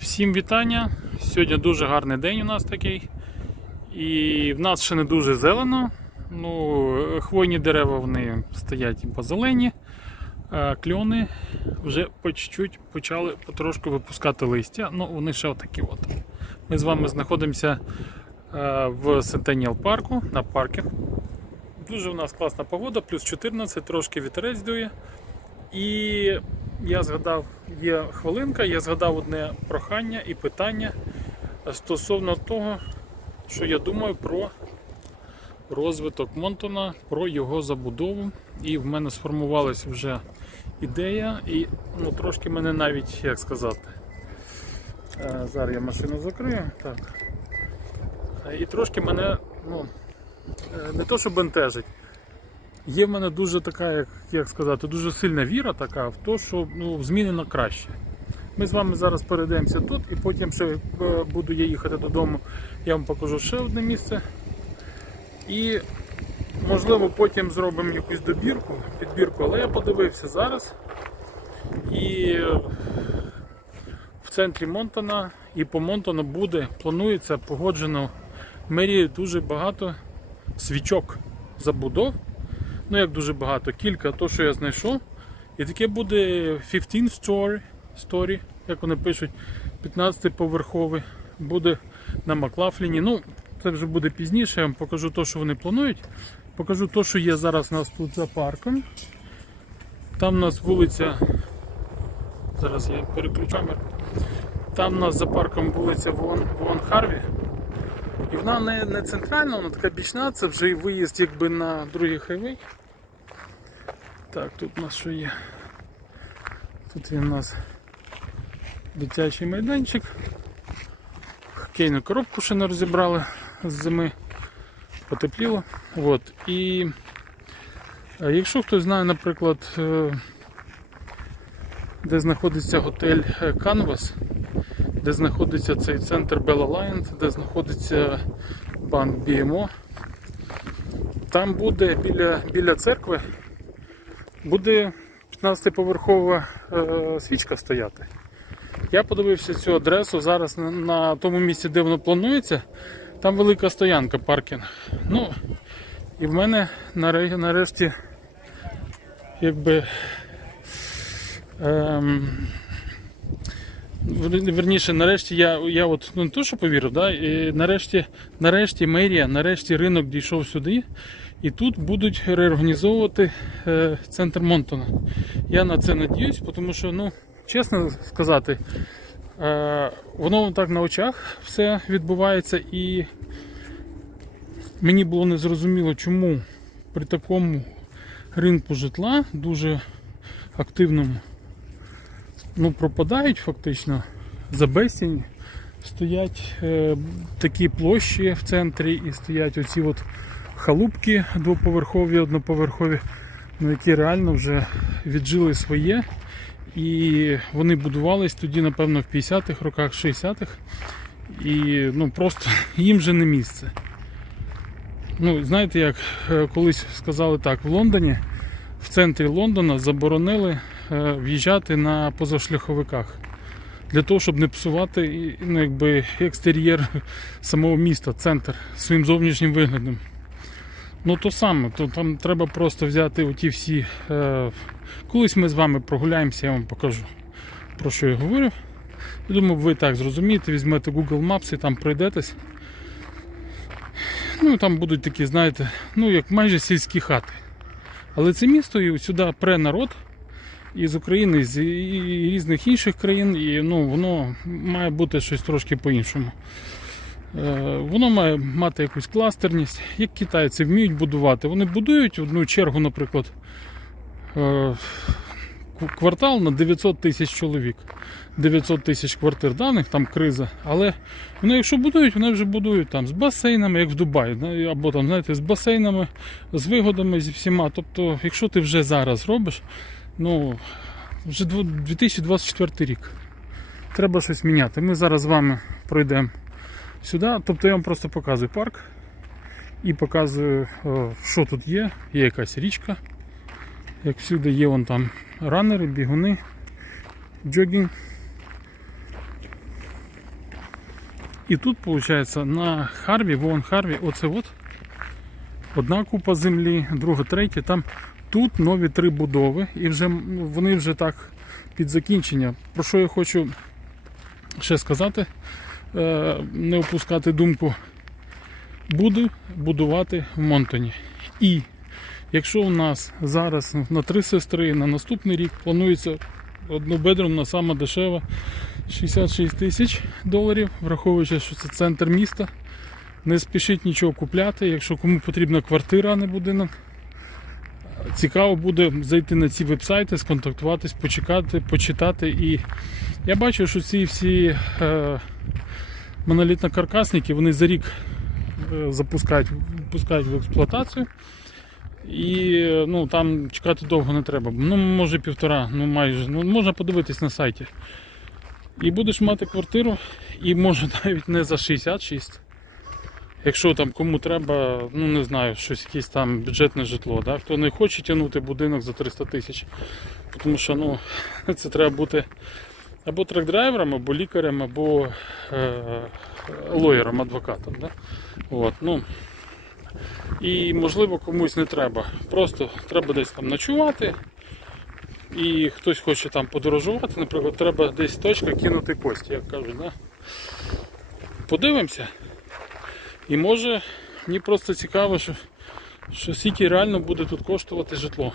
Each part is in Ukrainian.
Всім вітання! Сьогодні дуже гарний день у нас такий. І в нас ще не дуже зелено. Ну, хвойні дерева вони стоять позелені, а кльони вже по чуть-чуть почали потрошку випускати листя. Ну, вони ще отакі от. Ми з вами знаходимося е, в Сентеніал парку на паркінг. Дуже у нас класна погода, плюс 14, трошки вітерець дує. І я згадав, є хвилинка, я згадав одне прохання і питання стосовно того, що я думаю про розвиток Монтона, про його забудову. І в мене сформувалася вже ідея, і ну, трошки мене навіть, як сказати, е, зараз я машину закрию. Так. Е, І трошки мене, ну, е, не то, що бентежить. Є в мене дуже така, як, як сказати, дуже сильна віра така в те, що ну, зміни на краще. Ми з вами зараз перейдемося тут і потім ще е, буду я їхати додому, я вам покажу ще одне місце. І можливо потім зробимо якусь добірку, підбірку, але я подивився зараз. І в центрі Монтана і по Монтану буде, планується погоджено мерії дуже багато свічок забудов. Ну як дуже багато, кілька, то що я знайшов. І таке буде 15 story, story як вони пишуть, 15-поверховий, буде на Маклафліні. Ну, це вже буде пізніше, я вам покажу те, що вони планують. Покажу те, що є зараз у нас тут за парком. Там у нас вулиця. Зараз я переключу камеру. Там у нас за парком вулиця Вон, Вон Харві. І вона не, не центральна, вона така бічна, це вже і виїзд якби на другий хайвей. Так, тут у нас що є? Тут він у нас дитячий майданчик. Хокейну коробку ще не розібрали з зими. Потепліло. От. І якщо хтось знає, наприклад, е, де знаходиться готель е, Canvas, де знаходиться цей центр Bella Lion, де знаходиться банк BMO, там буде біля, біля церкви буде 15-поверхова е, свічка стояти. Я подивився цю адресу зараз на, на тому місці, де воно планується. Там велика стоянка, паркінг. Ну, і в мене нарешті якби. Ем, Верніше, нарешті я, я от ну, не то, що повірив, да, і нарешті, нарешті мерія, нарешті ринок дійшов сюди, і тут будуть реорганізовувати е, центр Монтона. Я на це надіюсь, тому що, ну, чесно сказати, е, воно так на очах все відбувається, і мені було незрозуміло, чому при такому ринку житла дуже активному ну, пропадають фактично за безцінь. Стоять е, такі площі в центрі і стоять оці от халупки двоповерхові, одноповерхові, ну, які реально вже віджили своє. І вони будувались тоді, напевно, в 50-х роках, 60-х. І ну, просто їм вже не місце. Ну, знаєте, як е, колись сказали так, в Лондоні, в центрі Лондона заборонили е, в'їжджати на позашляховиках. Для того, щоб не псувати ну, якби, екстер'єр самого міста, центр своїм зовнішнім виглядом. Ну то саме, то там треба просто взяти оті всі. Е, колись ми з вами прогуляємося, я вам покажу про що я говорю. Я думаю, ви так зрозумієте, візьмете Google Maps і там пройдетесь. Ну там будуть такі, знаєте, ну як майже сільські хати. Але це місто і сюди пре народ із України, з різних інших країн, і ну, воно має бути щось трошки по-іншому. Е, Воно має мати якусь кластерність, як китайці вміють будувати. Вони будують одну чергу, наприклад, е, квартал на 900 тисяч чоловік. 900 тисяч квартир даних, там криза. Але вони, якщо будують, вони вже будують там з басейнами, як в Дубаї, або там, знаєте, з басейнами, з вигодами, зі всіма. Тобто, якщо ти вже зараз робиш, ну вже 2024 рік. Треба щось міняти. Ми зараз з вами пройдемо сюди. Тобто я вам просто показую парк і показую, що тут є. Є якась річка. Як всюди є вон там ранери, бігуни, джогінг. І тут, виходить, на Харві, вон Харві, оце от одна купа землі, друга, третя. Там тут нові три будови, і вже вони вже так під закінчення. Про що я хочу ще сказати, не опускати думку. Буду будувати в Монтоні. І якщо у нас зараз на три сестри на наступний рік планується однобедрумна сама дешева 66 тисяч доларів, враховуючи, що це центр міста. Не спішіть нічого купляти, якщо кому потрібна квартира, а не будинок. Цікаво буде зайти на ці вебсайти, сконтактуватись, почекати, почитати. І я бачу, що ці всі е, монолітно-каркасники вони за рік е, запускають, пускають в експлуатацію. І ну, там чекати довго не треба. Ну, може півтора, ну майже. Ну, можна подивитись на сайті. І будеш мати квартиру, і може навіть не за 66. Якщо там кому треба, ну не знаю, щось якесь там бюджетне житло. Да? Хто не хоче тягнути будинок за 300 тисяч. Тому що ну, це треба бути або трек-драйвером, або лікарем, або е, лоєром, адвокатом. Да? От, ну, і можливо комусь не треба. Просто треба десь там ночувати. І хтось хоче там подорожувати, наприклад, треба десь точка кинути кості, як кажуть. Да? Подивимося. І може мені просто цікаво, що, що скільки реально буде тут коштувати житло.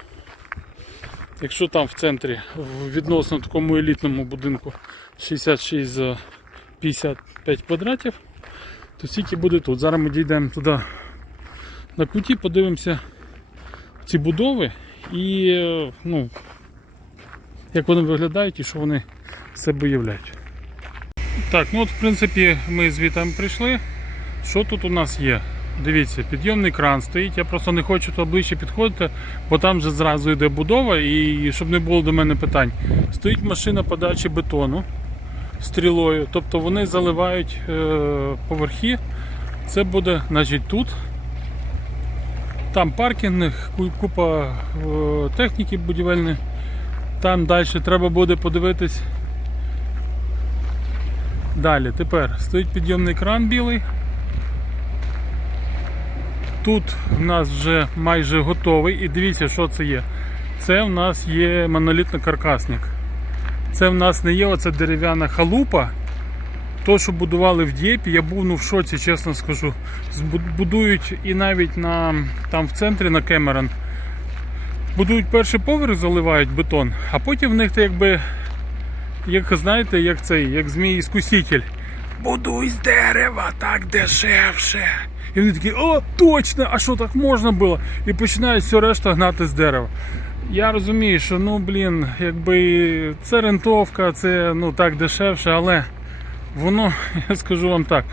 Якщо там в центрі, в відносно такому елітному будинку 66 за 55 квадратів, то скільки буде тут. Зараз ми дійдемо туди на куті, подивимося ці будови і е, ну, як вони виглядають і що вони себе являють. Так, ну от в принципі ми звітом прийшли. Що тут у нас є? Дивіться, підйомний кран стоїть. Я просто не хочу туди ближче підходити, бо там вже зразу йде будова, і щоб не було до мене питань. Стоїть машина подачі бетону стрілою, тобто вони заливають е, поверхи. Це буде значить, тут. Там паркінг, купа е, техніки будівельної. Там далі треба буде подивитись. Далі, тепер стоїть підйомний кран білий. Тут в нас вже майже готовий і дивіться, що це є. Це в нас є монолітно-каркасник. Це в нас не є оця дерев'яна халупа. То, що будували в Дєпі, я був ну, в шоці, чесно скажу. Будують і навіть на, там в центрі на Кемерон. Будують перший поверх, заливають бетон, а потім в них то якби, як знаєте, як цей, як змій іскуситель. Будуй з дерева, так дешевше. І вони такі, о, точно, а що так можна було? І починають все решта гнати з дерева. Я розумію, що ну блін, якби це рентовка, це ну так дешевше, але воно, я скажу вам так.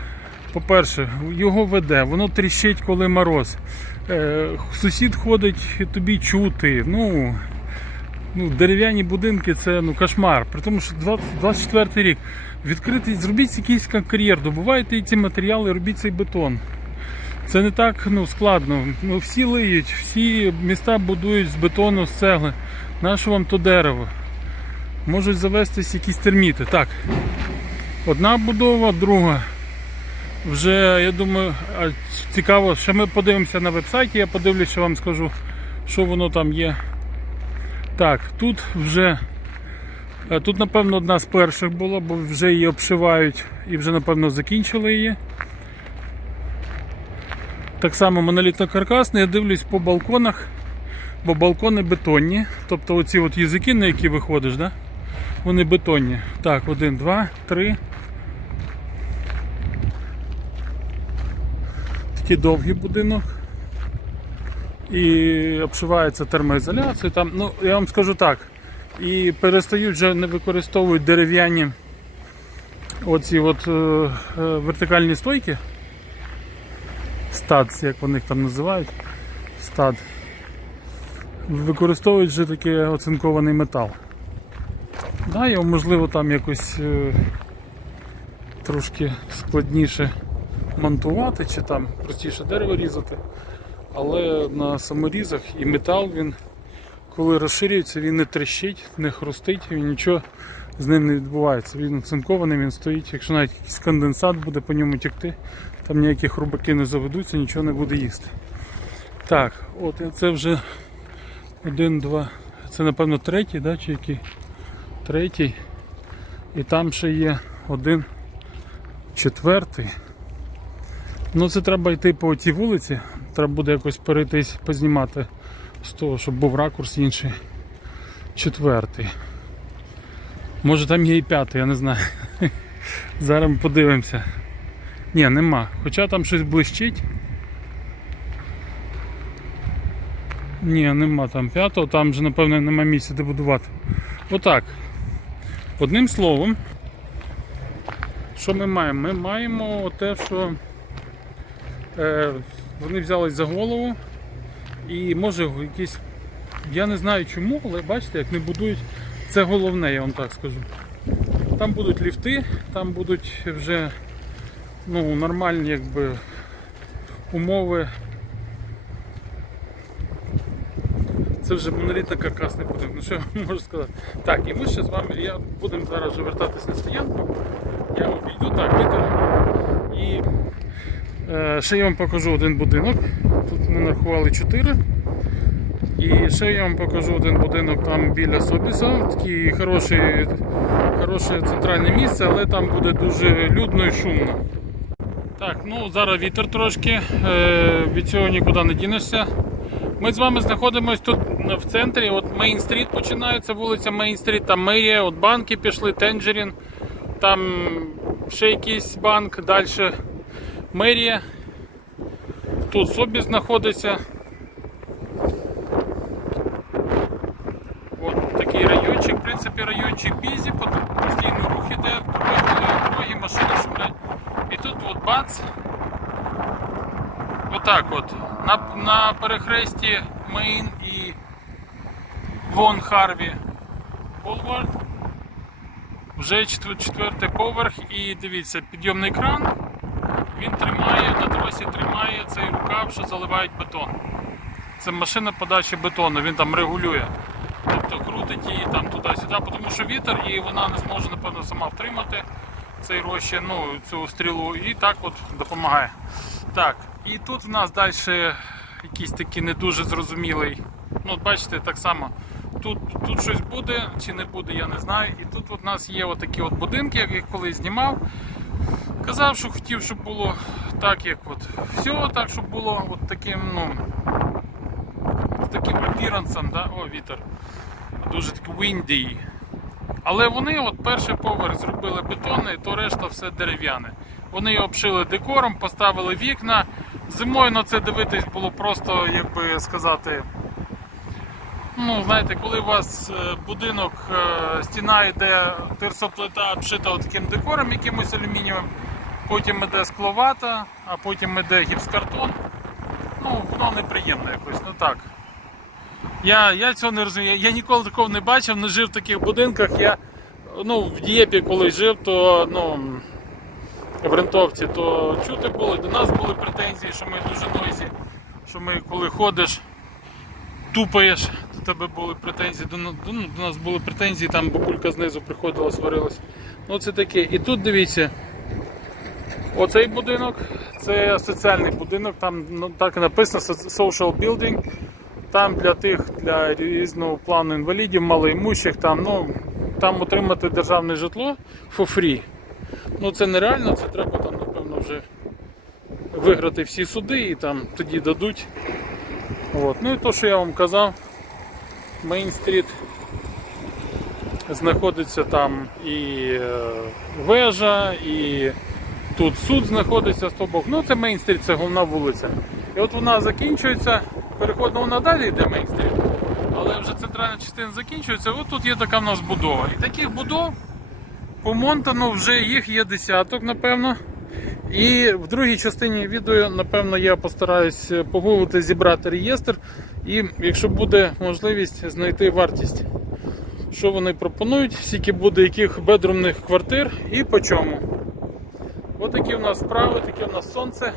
По-перше, його веде, воно тріщить, коли мороз. Е, сусід ходить тобі чути. Ну, ну, дерев'яні будинки це ну, кошмар. При тому, що 20 24 рік. Відкритий, зробіть якийсь кар'єр, добувайте ці матеріали, робіть цей бетон. Це не так ну, складно. Ну, всі лиють, всі міста будують з бетону, з цегли. Нащо вам то дерево? Можуть завестись якісь терміти. Так. Одна будова, друга. Вже, я думаю, цікаво, ще ми подивимося на вебсайті, я подивлюсь, що вам скажу, що воно там є. Так, тут вже. Тут, напевно, одна з перших була, бо вже її обшивають і вже, напевно, закінчили її. Так само монолітно-каркасний, я дивлюсь по балконах, бо балкони бетонні. Тобто оці от язики, на які виходиш, да? вони бетонні. Так, один, два, три. Такий довгий будинок. І обшивається термоізоляцією. Там, ну, я вам скажу так. І перестають вже не використовують дерев'яні оці от, е, е, вертикальні стойки. Стац, як вони їх там називають. Стад. Використовують вже такий оцинкований метал. Да, його можливо там якось е, трошки складніше монтувати чи там простіше дерево різати. Але на саморізах і метал він коли розширюється, він не трещить, не хрустить, він нічого з ним не відбувається. Він оцинкований, він стоїть. Якщо навіть якийсь конденсат буде по ньому текти, там ніякі хрубаки не заведуться, нічого не буде їсти. Так, от це вже один, два. Це напевно третій, да, чи який? Третій. І там ще є один четвертий. Ну це треба йти по цій вулиці. Треба буде якось перейтись, познімати з того, щоб був ракурс інший. Четвертий. Може там є і п'ятий, я не знаю. Зараз подивимося. Ні, нема. Хоча там щось блищить. Ні, нема там п'ятого, там вже напевно нема місця де будувати. Отак. Одним словом, що ми маємо? Ми маємо те, що е, вони взялись за голову і може якісь. Я не знаю чому, але бачите, як не будують. Це головне, я вам так скажу. Там будуть ліфти, там будуть вже ну, нормальні якби, умови. Це вже монолітна каркасний будинок. Ну що я можу сказати? Так, і ми ще з вами я, будемо зараз вже вертатись на стоянку. Я обійду так, вітер. І е, ще я вам покажу один будинок. Тут ми нарахували 4. І ще я вам покажу один будинок там біля Собіса. Такий хороший, хороше центральне місце, але там буде дуже людно і шумно. Так, ну зараз вітер трошки, е, від цього нікуди не дінешся. Ми з вами знаходимося тут в центрі. От Мейн Стріт починається, вулиця Мейн Стріт, там мерія, от банки пішли, Тенджерін, там ще якийсь банк, далі мерія. Тут собі знаходиться. От такий райончик, в принципі, райончик бізі, по- постійно рух іде, дороги, машини шумлять. І тут от бац. Отак от. На, на перехресті Мейн і Вон Харві Болвард. Вже четвертий поверх і дивіться, підйомний кран. Він тримає, на тросі тримає цей рукав, що заливають бетон. Це машина подачі бетону, він там регулює. Тобто її там туди-сюди, тому що вітер і вона не зможе, напевно, сама втримати цей розчин, ну, цю стрілу, і так от допомагає. Так, і тут в нас далі якийсь такий не дуже зрозумілий. Ну, бачите, так само. Тут, тут щось буде чи не буде, я не знаю. І тут у нас є отакі от будинки, як я колись знімав. Казав, що хотів, щоб було так, як от все, так, щоб було от таким, ну, таким апірансом, да? о, вітер. Дуже такий windy. Але вони от перший поверх зробили бетонний, то решта все дерев'яне. Вони обшили декором, поставили вікна. Зимою на це дивитись було просто, як би сказати. Ну, знаєте, коли у вас е, будинок, е, стіна йде терсоплита обшита таким декором якимось алюмінієвим, потім іде скловата, а потім іде гіпскартон. Ну, воно неприємно якось, ну так. Я, я цього не розумію. Я ніколи такого не бачив, не жив в таких будинках. Я ну, в Дієпі, коли жив, то ну, в рентовці, то чути було, до нас були претензії, що ми дуже нойзі, що ми коли ходиш, тупаєш, до тебе були претензії, до, до, ну, до нас були претензії, там бабулька знизу приходила, сварилась. Ну це таке. І тут дивіться. Оцей будинок це соціальний будинок, там ну, так і написано social building. Там для тих, для різного плану інвалідів, малоімущих, там, ну, там отримати державне житло for free. Ну це нереально, це треба там, напевно, вже виграти всі суди і там тоді дадуть. От. Ну і то, що я вам казав, Мейн Стріт знаходиться там і е, вежа, і тут суд знаходиться з того боку. Ну це Мейн Стріт, це головна вулиця. І от вона закінчується, переходимо вона далі йде Мейн Стріт, але вже центральна частина закінчується. От тут є така в нас будова. І таких будов по Монтану вже їх є десяток, напевно. І в другій частині відео, напевно, я постараюсь погуглити, зібрати реєстр. І якщо буде можливість знайти вартість, що вони пропонують, скільки буде яких бедрумних квартир і по чому. Ось такі в нас справи, таке в нас сонце.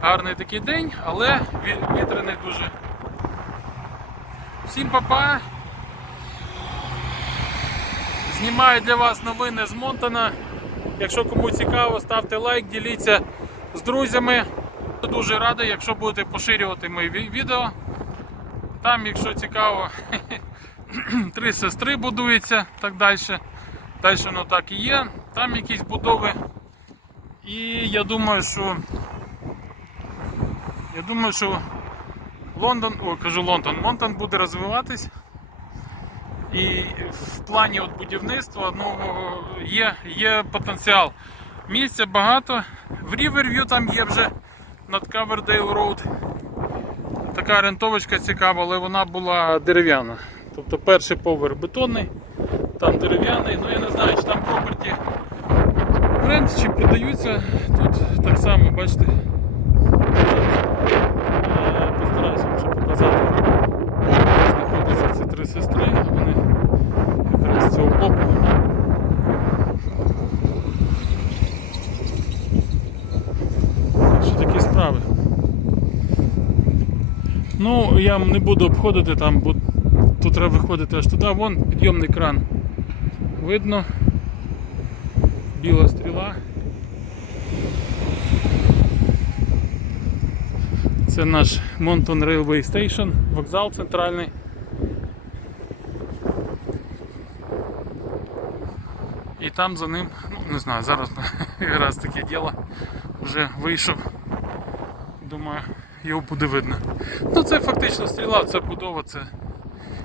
Гарний такий день, але ві- вітряний дуже. Всім па-па. Знімаю для вас новини з Монтана. Якщо кому цікаво, ставте лайк, діліться з друзями. Дуже радий, якщо будете поширювати мої відео. Там, якщо цікаво, три сестри будуються, так далі. Далі воно так і є. Там якісь будови. І я думаю, що я думаю, що Лондон, ой, кажу Лондон, Монтан буде розвиватись. І в плані от будівництва ну, є, є потенціал. Місця багато. В Ріверв'ю там є вже над Coverdale Road. Така орієнтовочка цікава, але вона була дерев'яна. Тобто перший поверх бетонний, там дерев'яний, ну я не знаю, чи там проперті бренд, чи продаються. Тут так само, бачите. Е, Постараюся вам ще показати. Знаходяться ці три сестри, вони якраз з цього боку. Що такі справи. Ну, я не буду обходити там, бо тут треба виходити аж туди, вон підйомний кран. Видно. Біла стріла. Це наш Монтон Railway Station, вокзал центральний. І там за ним, ну не знаю, зараз якраз таке діло вже вийшов. Думаю, його буде видно. Ну це фактично стріла, це будова, це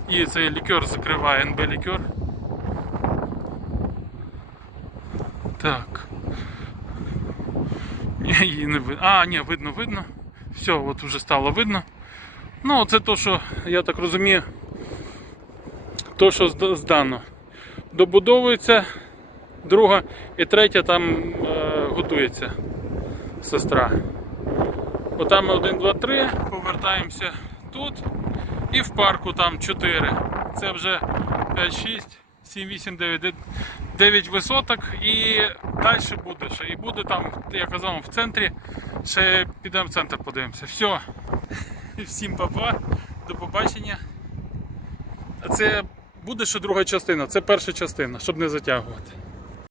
і цей лікер закриває НБ лікер. Так. Її не видно. А, ні, видно, видно. Все, от вже стало видно. Ну, це то, що, я так розумію, то, що здано. Добудовується, друга і третя там е, готується сестра. Отам 1, 2, 3, повертаємося тут. І в парку там 4. Це вже 5, 6, 7, 8, 9, 9 висоток і далі буде ще. І буде там, я казав, в центрі. Ще підемо в центр подивимося. Все. Всім папа, до побачення. А це буде ще друга частина, це перша частина, щоб не затягувати.